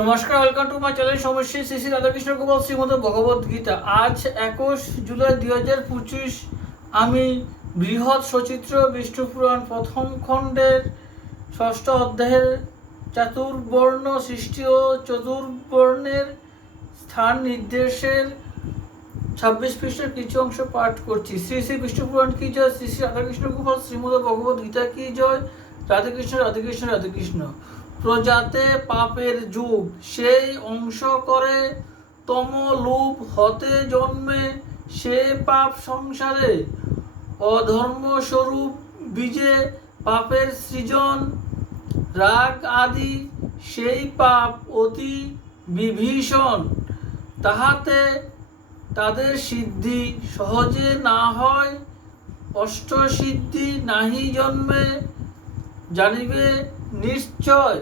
নমস্কার, welcome to my channel সমস্যা শ্রী শ্রী রাধাকৃষ্ণ গোপাল শ্রীমদ ভগবত গীতা। আজ 21 জুলাই 2025। আমি বৃহৎ সচিত্র বিষ্ণু পুরাণ প্রথম খণ্ডের ষষ্ঠ অধ্যায়ের চাতুর্বর্ণ সৃষ্টি ও চতুর্বর্ণের স্থান নির্দেশের 26 পৃষ্ঠার কিছু অংশ পাঠ করছি। শ্রী শ্রী বিষ্ণু পুরাণ কি জয়, শ্রী শ্রী রাধাকৃষ্ণ গোপাল শ্রীমদ ভগবত গীতা কি জয়। রাধেকৃষ্ণ রাধেকৃষ্ণ রাধেকৃষ্ণ। প্রজাতে পাপের যুগ সেই অংশ করে তম লোভ হতে জন্মে সে পাপ সংসারে অধর্ম স্বরূপ বীজে পাপের সৃজন রাগ আদি সেই পাপ অতি বিভীষণ তাহাতে তাদের সিদ্ধি সহজে না হয় অষ্টসিদ্ধি নাহি জন্মে জানিবে নিশ্চয়।